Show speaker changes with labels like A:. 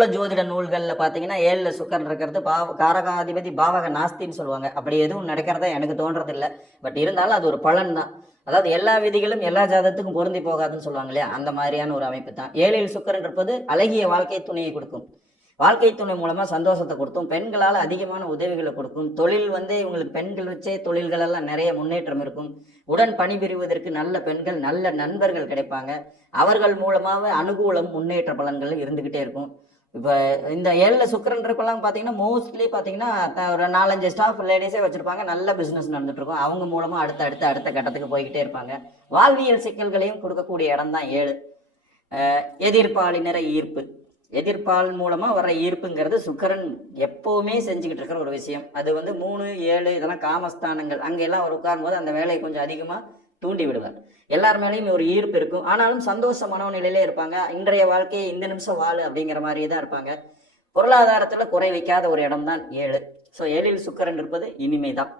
A: மூல ஜோதிட நூல்களில் பார்த்தீங்கன்னா ஏழில் சுக்கரன் இருக்கிறது பாவ காரகாதிபதி பாவக நாஸ்தின்னு சொல்லுவாங்க. அப்படி எதுவும் நடக்கிறதா எனக்கு தோன்றது இல்லை பட் இருந்தாலும் அது ஒரு பலன் தான். அதாவது எல்லா விதிகளும் எல்லா ஜாதத்துக்கும் பொருந்தி போகாதுன்னு சொல்லுவாங்க இல்லையா? அந்த மாதிரியான ஒரு அமைப்பு தான். ஏழில் சுக்கரன் இருப்பது அழகிய வாழ்க்கை துணையை கொடுக்கும். வாழ்க்கை துணை மூலமாக சந்தோஷத்தை கொடுத்தும் பெண்களால் அதிகமான உதவிகளை கொடுக்கும். தொழில் வந்து இவங்களுக்கு பெண்கள் வச்சே தொழில்களெல்லாம் நிறைய முன்னேற்றம் இருக்கும். உடன் பணிபுரிவதற்கு நல்ல பெண்கள் நல்ல நண்பர்கள் கிடைப்பாங்க. அவர்கள் மூலமாக அனுகூலம் முன்னேற்ற பலன்கள் இருந்துக்கிட்டே இருக்கும். இப்போ இந்த ஏழில் சுக்கரன் இருக்கலாம் பார்த்தீங்கன்னா மோஸ்ட்லி பார்த்தீங்கன்னா ஒரு நாலஞ்சு ஸ்டாஃப் லேடிஸே வச்சுருப்பாங்க. நல்ல பிஸ்னஸ் நடந்துட்டுருக்கும் அவங்க மூலமாக அடுத்த அடுத்த அடுத்த கட்டத்துக்கு போய்கிட்டே இருப்பாங்க. வாழ்வியல் சிக்கல்களையும் கொடுக்கக்கூடிய இடம் தான் ஏழு. எதிர்பாலினர ஈர்ப்பு. எதிர்ப்பால் மூலமாக வர ஈர்ப்புங்கிறது சுக்கிரன் எப்போவுமே செஞ்சுக்கிட்டு இருக்கிற ஒரு விஷயம். அது வந்து மூணு ஏழு இதெல்லாம் காமஸ்தானங்கள். அங்கெல்லாம் அவர் உட்காரும்போது அந்த வேலையை கொஞ்சம் அதிகமாக தூண்டி விடுவார் எல்லார் மேலேயும் ஒரு ஈர்ப்பு இருக்கும். ஆனாலும் சந்தோஷ மனோநிலையிலே இருப்பாங்க. இன்றைய வாழ்க்கையை இந்த நிமிஷம் வாழ் அப்படிங்கிற மாதிரியே தான் இருப்பாங்க. பொருளாதாரத்தில் குறை வைக்காத ஒரு இடம் தான் ஏழு. ஸோ ஏழில் சுக்கரன் இருப்பது இனிமை தான்